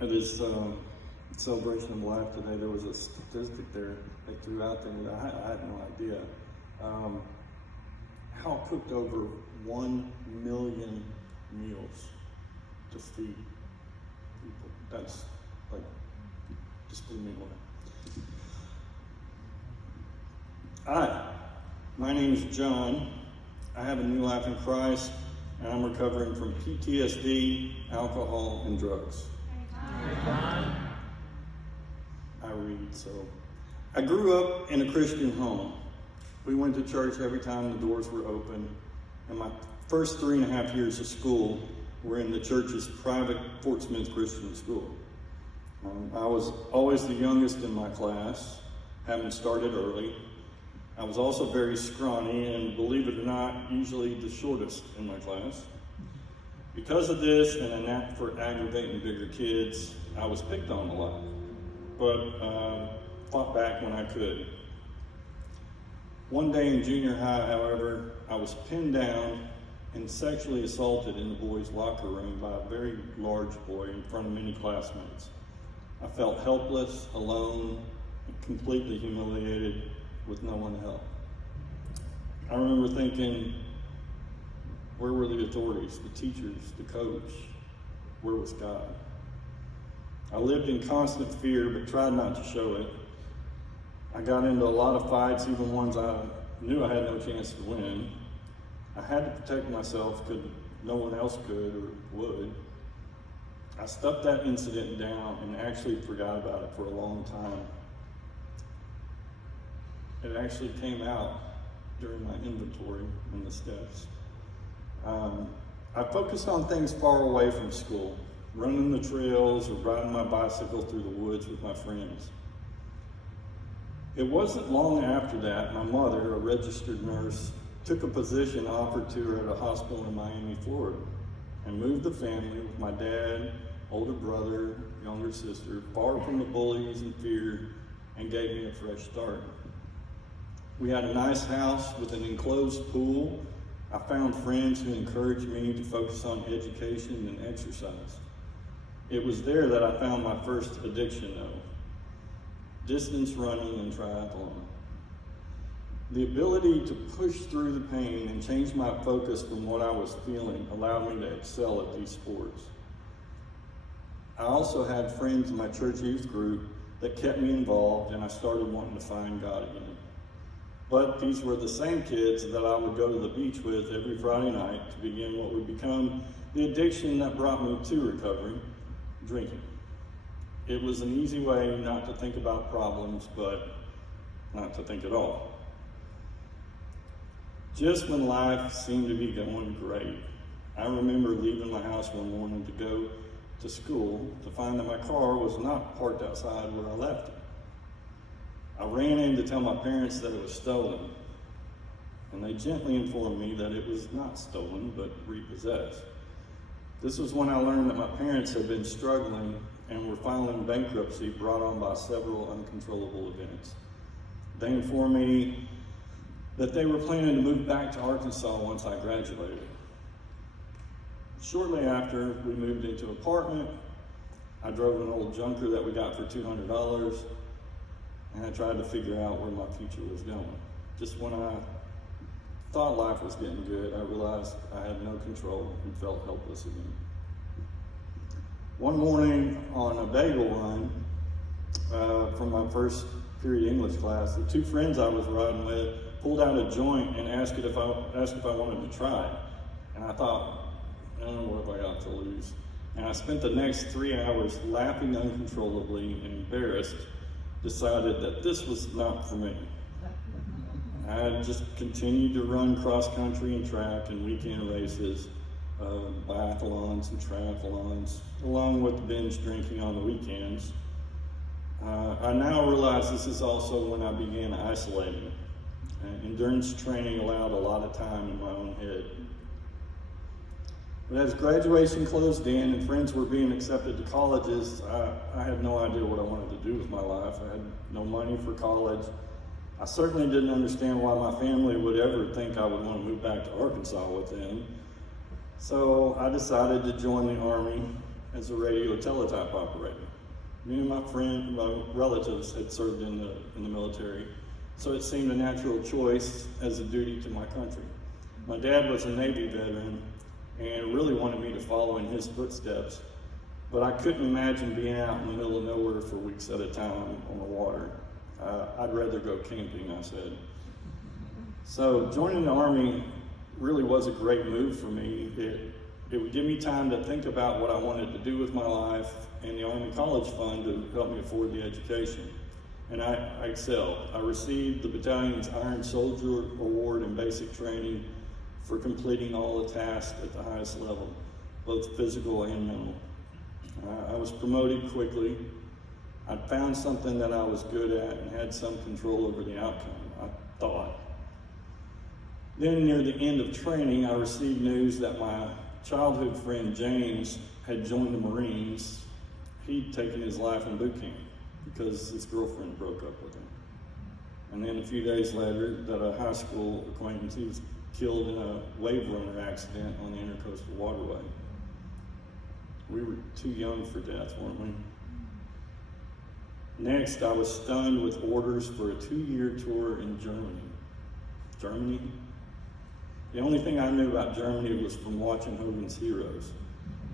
At this celebration of life today, there was a statistic there they threw out there that I had no idea. Hal cooked over 1 million meals to feed people. That's like, just blew me away. Hi, my name is John. I have a new life in Christ, and I'm recovering from PTSD, alcohol, and drugs. I read, so. I grew up in a Christian home. We went to church every time the doors were open, and my first 3.5 years of school were in the church's private Fort Smith Christian school. I was always the youngest in my class, having started early. I was also very scrawny, and believe it or not, usually the shortest in my class. Because of this and a knack for aggravating bigger kids, I was picked on a lot, but fought back when I could. One day in junior high, however, I was pinned down and sexually assaulted in the boys' locker room by a very large boy in front of many classmates. I felt helpless, alone, and completely humiliated with no one to help. I remember thinking, where were the authorities, the teachers, the coach? Where was God? I lived in constant fear, but tried not to show it. I got into a lot of fights, even ones I knew I had no chance to win. I had to protect myself because no one else could or would. I stuffed that incident down and actually forgot about it for a long time. It actually came out during my inventory in the steps. I focused on things far away from school, running the trails or riding my bicycle through the woods with my friends. It wasn't long after that, my mother, a registered nurse, took a position offered to her at a hospital in Miami, Florida, and moved the family with my dad, older brother, younger sister, far from the bullies and fear, and gave me a fresh start. We had a nice house with an enclosed pool. I found friends who encouraged me to focus on education and exercise. It was there that I found my first addiction, though: distance running and triathlon. The ability to push through the pain and change my focus from what I was feeling allowed me to excel at these sports. I also had friends in my church youth group that kept me involved, and I started wanting to find God again. But these were the same kids that I would go to the beach with every Friday night to begin what would become the addiction that brought me to recovery: drinking. It was an easy way not to think about problems, but not to think at all. Just when life seemed to be going great, I remember leaving my house one morning to go to school to find that my car was not parked outside where I left it. I ran in to tell my parents that it was stolen, and they gently informed me that it was not stolen, but repossessed. This was when I learned that my parents had been struggling and were filing bankruptcy brought on by several uncontrollable events. They informed me that they were planning to move back to Arkansas once I graduated. Shortly after we moved into an apartment, I drove an old junker that we got for $200, and I tried to figure out where my future was going. Just when I thought life was getting good, I realized I had no control and felt helpless again. One morning on a bagel run from my first period English class, the two friends I was riding with pulled out a joint and asked if I wanted to try it. And I thought, what have I got to lose? And I spent the next 3 hours laughing uncontrollably and embarrassed, decided that this was not for me. I had just continued to run cross country and track and weekend races, biathlons and triathlons, along with binge drinking on the weekends. I now realize this is also when I began isolating. Endurance training allowed a lot of time in my own head. But as graduation closed in and friends were being accepted to colleges, I had no idea what I wanted to do with my life. I had no money for college. I certainly didn't understand why my family would ever think I would want to move back to Arkansas with them. So I decided to join the Army as a radio teletype operator. Me and my relatives had served in the military, so it seemed a natural choice as a duty to my country. My dad was a Navy veteran and really wanted me to follow in his footsteps, but I couldn't imagine being out in the middle of nowhere for weeks at a time on the water. I'd rather go camping, I said. So joining the Army really was a great move for me. It would give me time to think about what I wanted to do with my life, and the Army College Fund to help me afford the education. And I excelled. I received the battalion's Iron Soldier Award in basic training for completing all the tasks at the highest level, both physical and mental. I was promoted quickly. I found something that I was good at and had some control over the outcome, I thought. Then near the end of training, I received news that my childhood friend James had joined the Marines. He'd taken his life in boot camp because his girlfriend broke up with him. And then a few days later, that a high school acquaintance, he was killed in a wave runner accident on the Intercoastal Waterway. We were too young for death, weren't we? Next, I was stunned with orders for a 2-year tour in Germany. Germany? The only thing I knew about Germany was from watching Hogan's Heroes.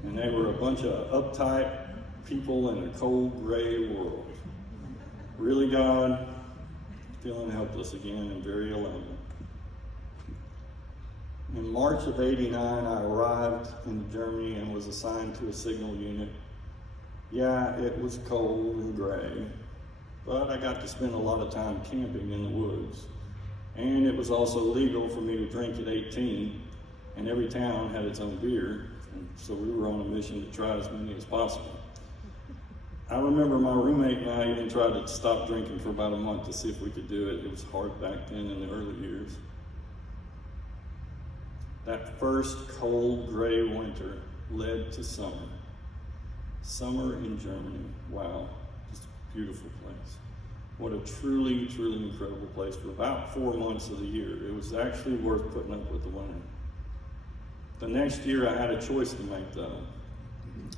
And they were a bunch of uptight people in a cold, gray world. Really, God? Feeling helpless again and very alone. In March of '89, I arrived in Germany and was assigned to a signal unit. Yeah, it was cold and gray, but I got to spend a lot of time camping in the woods. And it was also legal for me to drink at 18, and every town had its own beer, and so we were on a mission to try as many as possible. I remember my roommate and I even tried to stop drinking for about a month to see if we could do it. It was hard back then in the early years. That first cold, gray winter led to summer. Summer in Germany, wow, just a beautiful place. What a truly, truly incredible place for about 4 months of the year. It was actually worth putting up with the winter. The next year I had a choice to make though.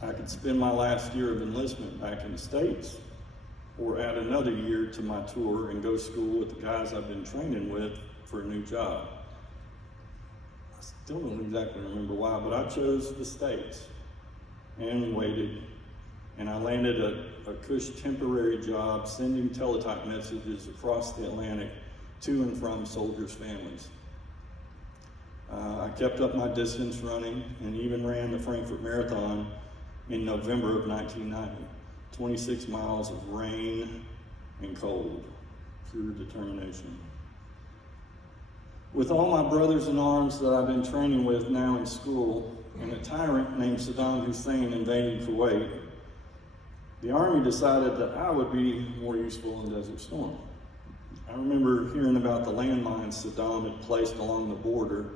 I could spend my last year of enlistment back in the States, or add another year to my tour and go school with the guys I've been training with for a new job. I still don't exactly remember why, but I chose the States and waited, and I landed a cush temporary job sending teletype messages across the Atlantic to and from soldiers' families. I kept up my distance running and even ran the Frankfurt Marathon in November of 1990. 26 miles of rain and cold, pure determination. With all my brothers in arms that I've been training with now in school, and a tyrant named Saddam Hussein invading Kuwait, the Army decided that I would be more useful in Desert Storm. I remember hearing about the landmines Saddam had placed along the border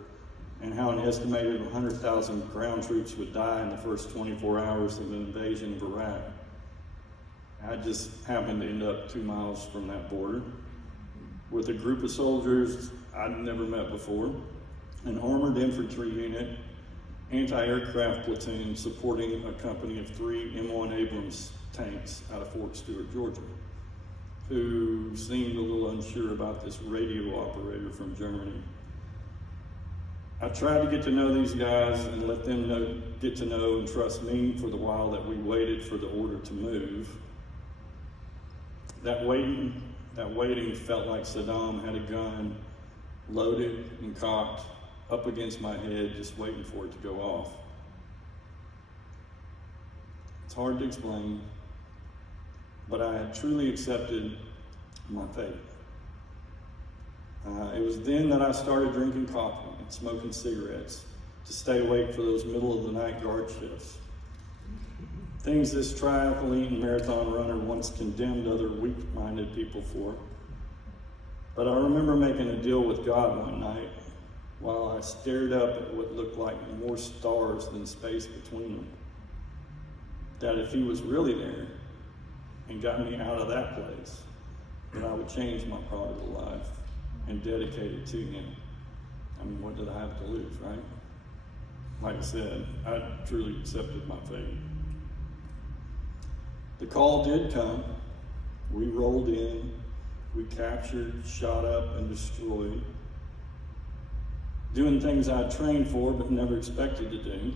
and how an estimated 100,000 ground troops would die in the first 24 hours of the invasion of Iraq. I just happened to end up 2 miles from that border with a group of soldiers I'd never met before, an armored infantry unit, anti-aircraft platoon supporting a company of 3 M1 Abrams tanks out of Fort Stewart, Georgia, who seemed a little unsure about this radio operator from Germany. I tried to get to know these guys and let them get to know and trust me for the while that we waited for the order to move. That waiting felt like Saddam had a gun loaded and cocked up against my head, just waiting for it to go off. It's hard to explain, but I had truly accepted my fate. It was then that I started drinking coffee and smoking cigarettes to stay awake for those middle of the night guard shifts. Things this triathlete and marathon runner once condemned other weak-minded people for. But I remember making a deal with God one night while I stared up at what looked like more stars than space between them. That if he was really there and got me out of that place, that I would change my prodigal life and dedicate it to him. I mean, what did I have to lose, right? Like I said, I truly accepted my fate. call did come. We rolled in. We captured, shot up, and destroyed. Doing things I trained for but never expected to do.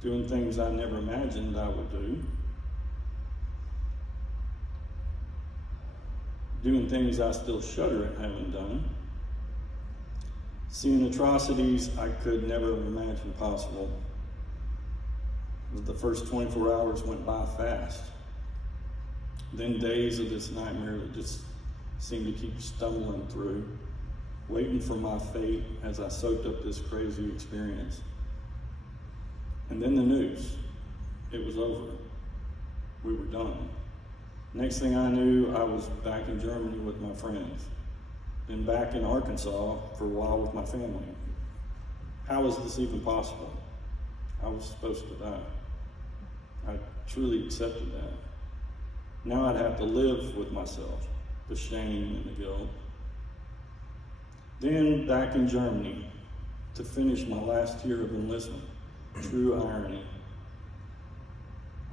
Doing things I never imagined I would do. Doing things I still shudder at having done. Seeing atrocities I could never have imagined possible. The first 24 hours went by fast. Then days of this nightmare that just seemed to keep stumbling through, waiting for my fate as I soaked up this crazy experience. And then the news. It was over. We were done. Next thing I knew, I was back in Germany with my friends, then back in Arkansas for a while with my family. How was this even possible? I was supposed to die. I truly accepted that. Now I'd have to live with myself, the shame and the guilt. Then back in Germany to finish my last year of enlistment. True irony.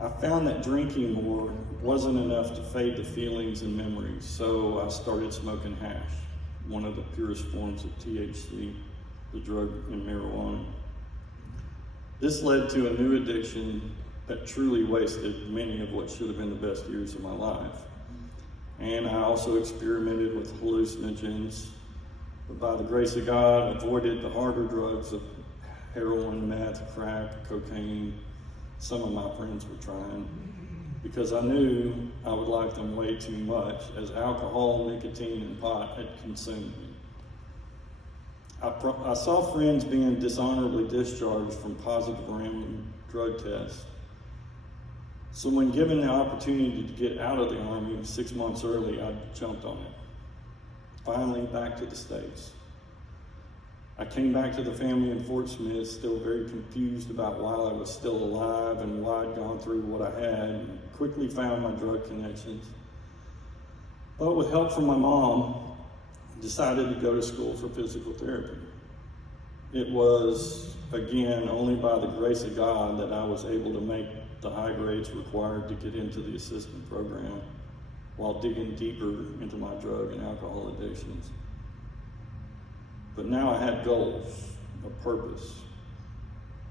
I found that drinking more wasn't enough to fade the feelings and memories, so I started smoking hash, one of the purest forms of THC, the drug in marijuana. This led to a new addiction that truly wasted many of what should have been the best years of my life. And I also experimented with hallucinogens, but by the grace of God, avoided the harder drugs of heroin, meth, crack, cocaine. Some of my friends were trying, because I knew I would like them way too much, as alcohol, nicotine, and pot had consumed me. I saw friends being dishonorably discharged from positive random drug tests. So when given the opportunity to get out of the Army 6 months early, I jumped on it. Finally, back to the States. I came back to the family in Fort Smith, still very confused about why I was still alive and why I'd gone through what I had, and quickly found my drug connections. But with help from my mom, decided to go to school for physical therapy. It was, again, only by the grace of God that I was able to make the high grades required to get into the assistant program while digging deeper into my drug and alcohol addictions. But now I had goals, a purpose.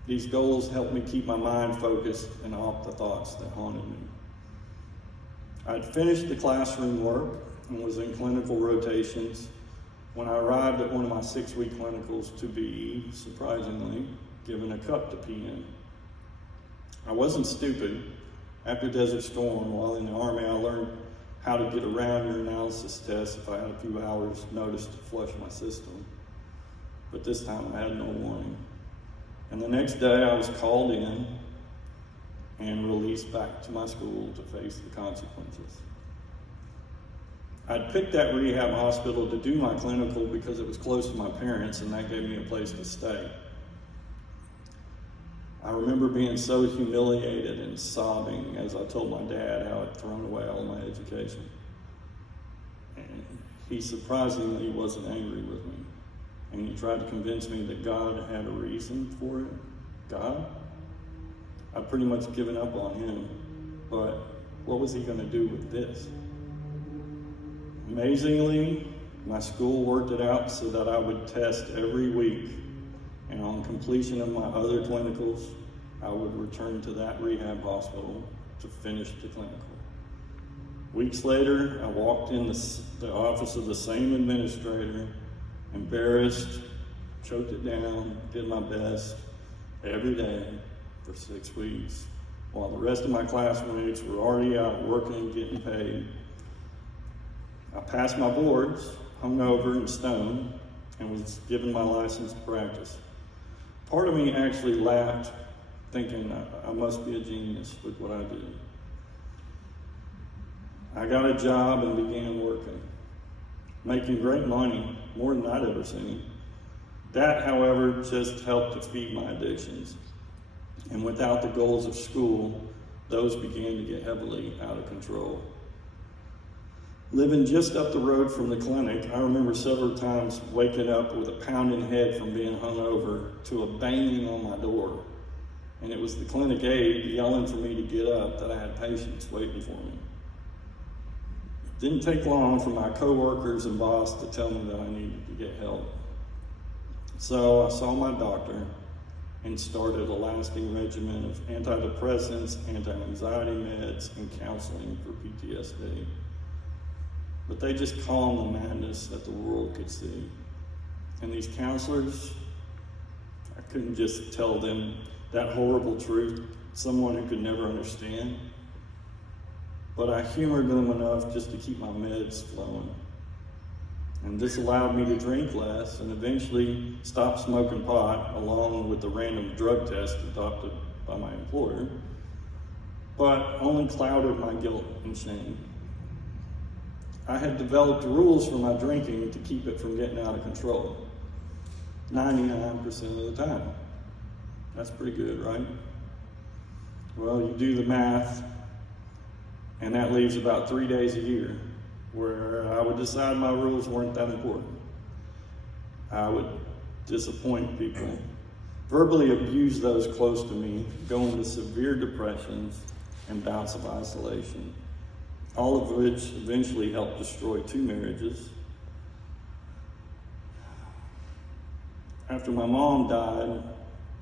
These goals helped me keep my mind focused and off the thoughts that haunted me. I'd finished the classroom work and was in clinical rotations when I arrived at one of my 6-week clinicals to be, surprisingly, given a cup to pee in. I wasn't stupid. After Desert Storm, while in the Army, I learned how to get around urinalysis tests if I had a few hours notice to flush my system. But this time I had no warning. And the next day I was called in and released back to my school to face the consequences. I'd picked that rehab hospital to do my clinical because it was close to my parents and that gave me a place to stay. I remember being so humiliated and sobbing as I told my dad how I'd thrown away all my education. And he surprisingly wasn't angry with me. And he tried to convince me that God had a reason for it. God? I'd pretty much given up on him, but what was he going to do with this? Amazingly, my school worked it out so that I would test every week, and on completion of my other clinicals, I would return to that rehab hospital to finish the clinical. Weeks later, I walked in the office of the same administrator, embarrassed, choked it down, did my best every day for 6 weeks, while the rest of my classmates were already out working and getting paid. I passed my boards, hungover and stoned, and was given my license to practice. Part of me actually laughed, thinking I must be a genius with what I do. I got a job and began working, making great money, more than I'd ever seen. That, however, just helped to feed my addictions. And without the goals of school, those began to get heavily out of control. Living just up the road from the clinic, I remember several times waking up with a pounding head from being hungover to a banging on my door and it was the clinic aide yelling for me to get up that I had patients waiting for me. It didn't take long for my coworkers and boss to tell me that I needed to get help. So I saw my doctor and started a lasting regimen of antidepressants, anti-anxiety meds, and counseling for PTSD. But they just calmed the madness that the world could see. And these counselors, I couldn't just tell them that horrible truth, someone who could never understand. But I humored them enough just to keep my meds flowing. And this allowed me to drink less and eventually stop smoking pot, along with the random drug test adopted by my employer, but only clouded my guilt and shame. I had developed rules for my drinking to keep it from getting out of control, 99% of the time. That's pretty good, right? Well, you do the math, and that leaves about 3 days a year where I would decide my rules weren't that important. I would disappoint people, verbally abuse those close to me, go into severe depressions and bouts of isolation, all of which eventually helped destroy 2 marriages. After my mom died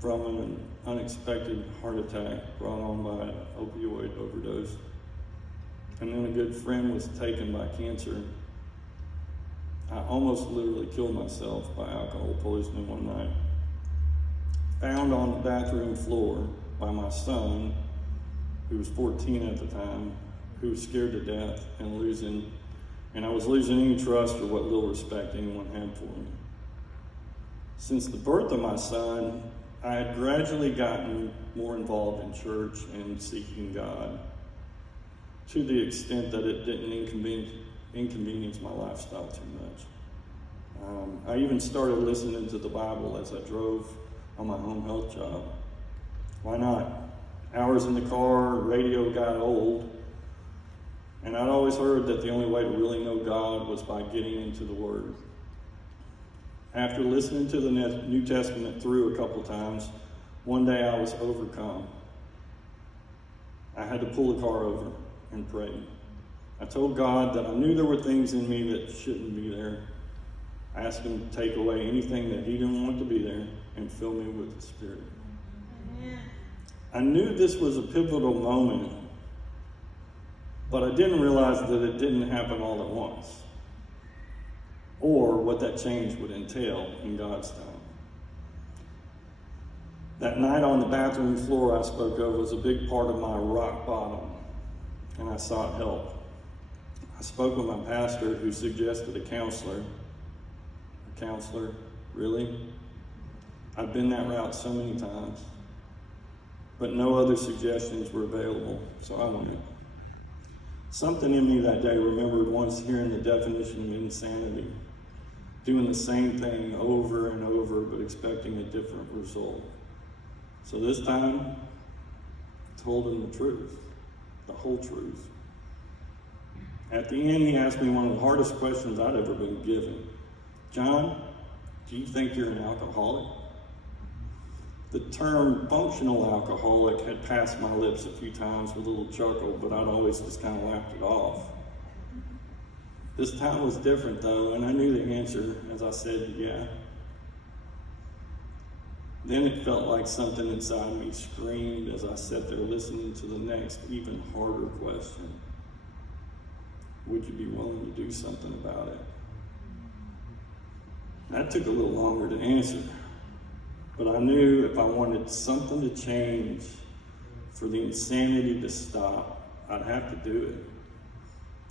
from an unexpected heart attack brought on by an opioid overdose, and then a good friend was taken by cancer, I almost literally killed myself by alcohol poisoning one night. Found on the bathroom floor by my son, who was 14 at the time, who was scared to death and I was losing any trust or what little respect anyone had for me. Since the birth of my son, I had gradually gotten more involved in church and seeking God, to the extent that it didn't inconvenience my lifestyle too much. I even started listening to the Bible as I drove on my home health job. Why not? Hours in the car, radio got old, and I'd always heard that the only way to really know God was by getting into the Word. After listening to the New Testament through a couple times, one day I was overcome. I had to pull the car over and pray. I told God that I knew there were things in me that shouldn't be there. I asked Him to take away anything that He didn't want to be there and fill me with the Spirit. Amen. I knew this was a pivotal moment, but I didn't realize that it didn't happen all at once, or what that change would entail in God's time. That night on the bathroom floor I spoke of was a big part of my rock bottom, and I sought help. I spoke with my pastor, who suggested a counselor. A counselor? Really? I've been that route so many times, but no other suggestions were available, so I went. Something in me that day remembered once hearing the definition of insanity, doing the same thing over and over, but expecting a different result. So this time, I told him the truth, the whole truth. At the end, he asked me one of the hardest questions I'd ever been given. John, do you think you're an alcoholic? The term functional alcoholic had passed my lips a few times with a little chuckle, but I'd always just kind of laughed it off. This time was different though, and I knew the answer as I said, yeah. Then it felt like something inside me screamed as I sat there listening to the next, even harder question. Would you be willing to do something about it? That took a little longer to answer, but I knew if I wanted something to change, for the insanity to stop, I'd have to do it.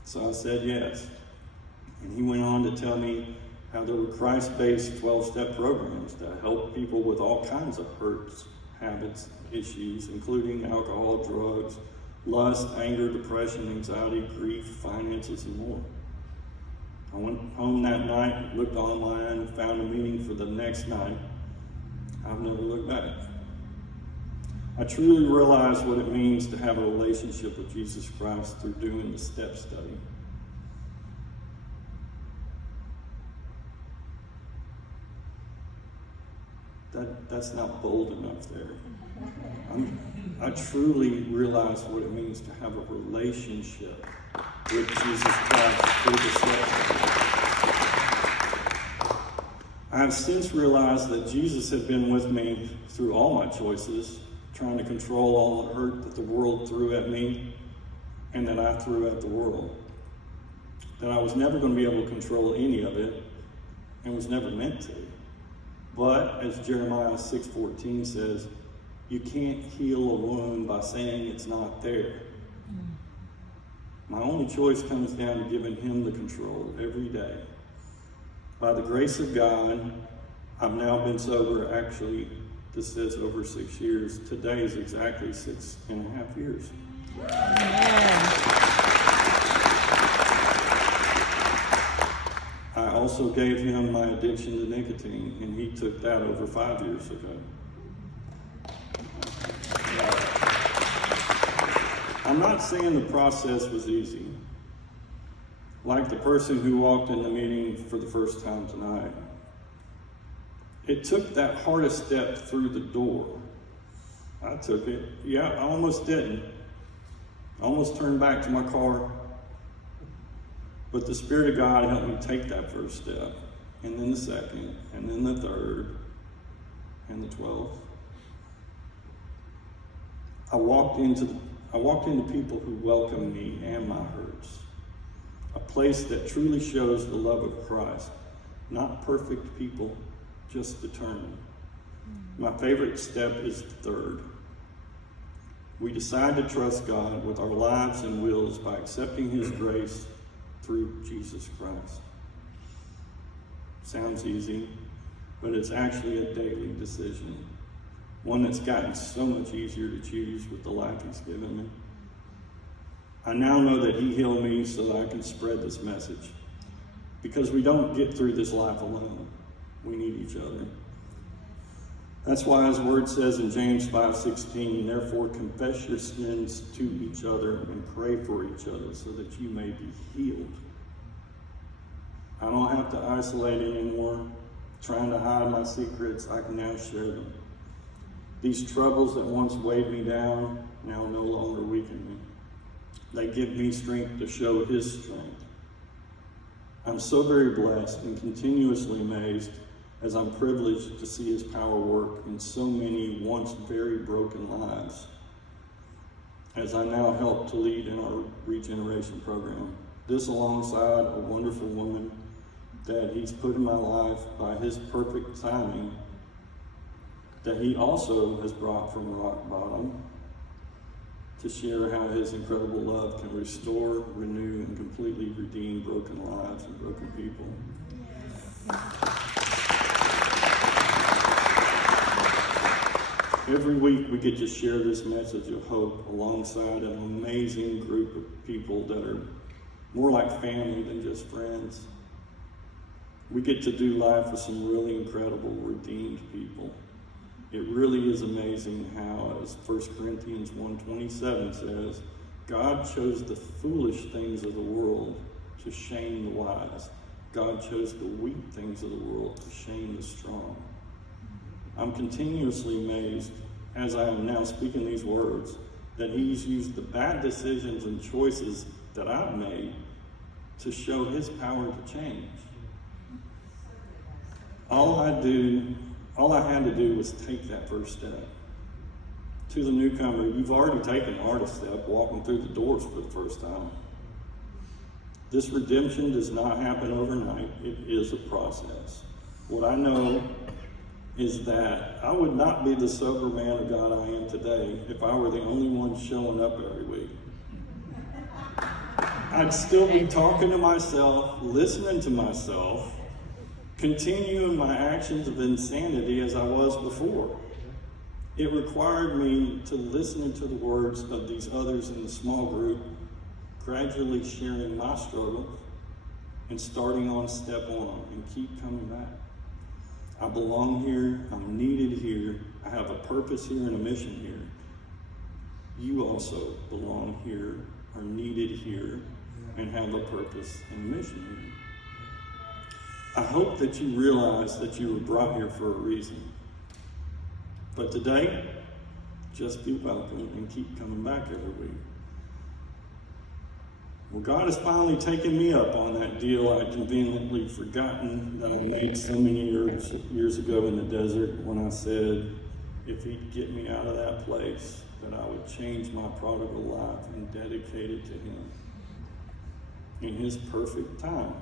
So I said yes. And he went on to tell me how there were Christ-based 12-step programs that help people with all kinds of hurts, habits, issues, including alcohol, drugs, lust, anger, depression, anxiety, grief, finances, and more. I went home that night, looked online, found a meeting for the next night. I've never looked back. I truly realized what it means to have a relationship with Jesus Christ through doing the step study. That's not bold enough there. I truly realize what it means to have a relationship with Jesus Christ through the scripture. I have since realized that Jesus had been with me through all my choices, trying to control all the hurt that the world threw at me and that I threw at the world. That I was never going to be able to control any of it and was never meant to. But as Jeremiah 6:14 says, you can't heal a wound by saying it's not there. My only choice comes down to giving him the control every day. By the grace of God, I've now been sober, actually, this says over 6 years. Today is exactly 6.5 years. Amen. I also gave him my addiction to nicotine, and he took that over 5 years ago. I'm not saying the process was easy. Like the person who walked in the meeting for the first time tonight. It took that hardest step through the door. I took it. Yeah, I almost didn't. I almost turned back to my car. But the Spirit of God helped me take that first step, and then the second, and then the third, and the 12th. I walked into people who welcomed me and my hurts. A place that truly shows the love of Christ. Not perfect people, just determined. My favorite step is the third. We decide to trust God with our lives and wills by accepting his grace through Jesus Christ. Sounds easy, but it's actually a daily decision. One that's gotten so much easier to choose with the life he's given me. I now know that he healed me so that I can spread this message. Because we don't get through this life alone. We need each other. That's why his word says in James 5:16, therefore confess your sins to each other and pray for each other so that you may be healed. I don't have to isolate anymore, trying to hide my secrets. I can now share them. These troubles that once weighed me down now no longer weaken me. They give me strength to show his strength. I'm so very blessed and continuously amazed as I'm privileged to see his power work in so many once very broken lives, as I now help to lead in our regeneration program. This alongside a wonderful woman that he's put in my life by his perfect timing, that he also has brought from rock bottom to share how his incredible love can restore, renew, and completely redeem broken lives and broken people. Every week we get to share this message of hope alongside an amazing group of people that are more like family than just friends. We get to do life with some really incredible, redeemed people. It really is amazing how, as 1 Corinthians 1:27 says, God chose the foolish things of the world to shame the wise. God chose the weak things of the world to shame the strong. I'm continuously amazed, as I am now speaking these words, that he's used the bad decisions and choices that I've made to show his power to change. All I had to do was take that first step. To the newcomer, you've already taken the hardest step, walking through the doors for the first time. This redemption does not happen overnight. It is a process. What I know is that I would not be the sober man of God I am today if I were the only one showing up every week. I'd still be talking to myself, listening to myself, continuing my actions of insanity as I was before. It required me to listen to the words of these others in the small group, gradually sharing my struggles and starting on step one and keep coming back. I belong here, I'm needed here, I have a purpose here and a mission here. You also belong here, are needed here, and have a purpose and a mission here. I hope that you realize that you were brought here for a reason. But today, just be welcome and keep coming back every week. Well, God has finally taken me up on that deal I'd conveniently forgotten that I made so many years ago in the desert when I said, if He'd get me out of that place, that I would change my prodigal life and dedicate it to Him in His perfect time.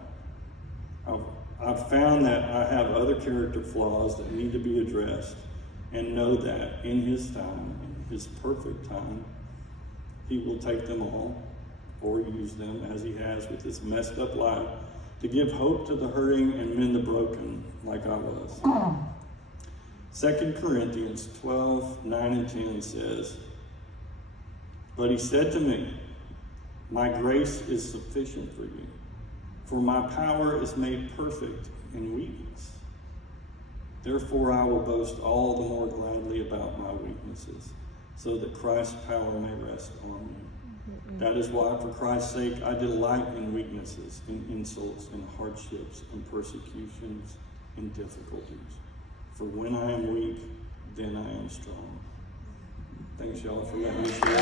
I've found that I have other character flaws that need to be addressed, and know that in His time, in His perfect time, He will take them all or use them as He has with this messed up life to give hope to the hurting and mend the broken like I was. 2 Corinthians 12, 9 and 10 says, "But He said to me, my grace is sufficient for you, for my power is made perfect in weakness. Therefore I will boast all the more gladly about my weaknesses, so that Christ's power may rest on me. That is why, for Christ's sake, I delight in weaknesses, in insults, in hardships, in persecutions, in difficulties. For when I am weak, then I am strong." Thanks, y'all, for letting me share.